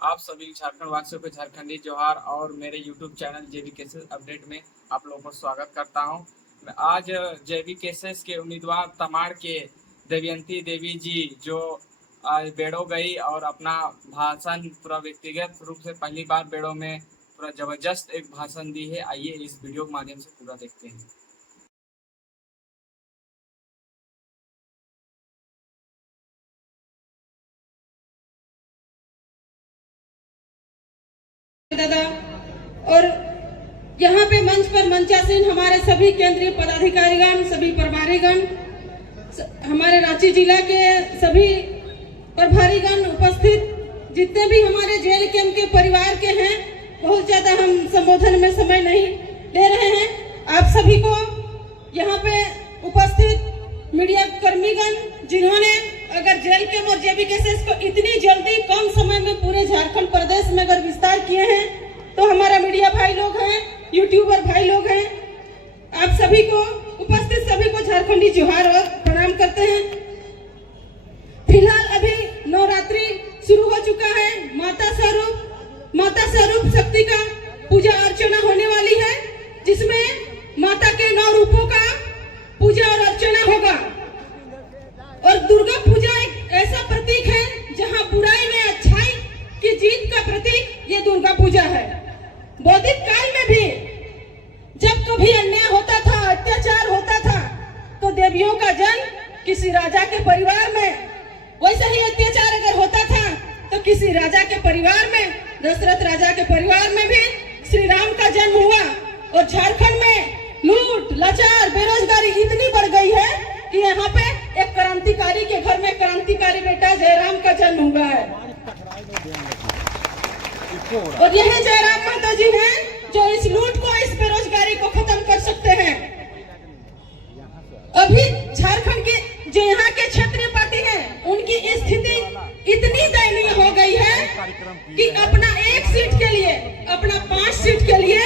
आप सभी झारखंड वासियों को झारखंडी जोहार और मेरे YouTube चैनल जेबी केसेस अपडेट में आप लोगों को स्वागत करता हूं। मैं आज जेबी केसेस के उम्मीदवार तमाड़ के देवयंती देवी जी जो आज बेड़ो गई और अपना भाषण पूरा व्यक्तिगत रूप से पहली बार बेड़ो में पूरा जबरदस्त एक भाषण दी है। आइए इस वीडियो के माध्यम से पूरा देखते हैं। दादा और यहाँ पे मंच पर मंचासीन हमारे सभी केंद्रीय पदाधिकारीगण, सभी प्रभारीगण, हमारे रांची जिला के सभी प्रभारीगण उपस्थित, जितने भी हमारे जेल कैंप के परिवार के हैं, बहुत ज्यादा हम संबोधन में समय नहीं ले रहे हैं। आप सभी को यहाँ पे उपस्थित मीडिया कर्मीगण, जिन्होंने अगर जेल कैंप और जेबी केसेस को इतनी जल्दी कम समय में पूरे झारखंड प्रदेश में अगर विस्तार किए हैं, तो हमारा मीडिया भाई लोग हैं, यूट्यूबर भाई लोग हैं, आप सभी को उपस्थित सभी को झारखंडी जोहार और प्रणाम करते हैं। फिलहाल अभी नवरात्रि शुरू हो चुका है। माता स्वरूप शक्ति का पूजा अर्चना होने वाली है, जिसमें माता के 9 रूपों का पूजा और अर्चना होगा। और दुर्गा पूजा एक ऐसा प्रतीक है जहां बुराई में अच्छाई की जीत का प्रतीक ये दुर्गा पूजा है। बौद्धिक काल में भी जब कभी अन्याय होता था, अत्याचार होता था, तो देवियों का जन्म किसी राजा के परिवार में, वैसे ही अत्याचार अगर होता था तो किसी राजा के परिवार में, दशरथ राजा के परिवार में भी श्री राम का जन्म हुआ। और झारखंड में लूट, लाचार, बेरोजगारी इतनी बढ़ गई है कि यहाँ पे एक क्रांतिकारी के घर में क्रांतिकारी बेटा जयराम का जन्म हुआ है। और यही जयराम माता जी हैं जो इस लूट को, इस बेरोजगारी को खत्म कर सकते हैं। अभी झारखंड के जो यहाँ के क्षेत्रीय पार्टी हैं, उनकी स्थिति इतनी दयनीय हो गई है कि अपना 1 सीट के लिए, अपना 5 सीट के लिए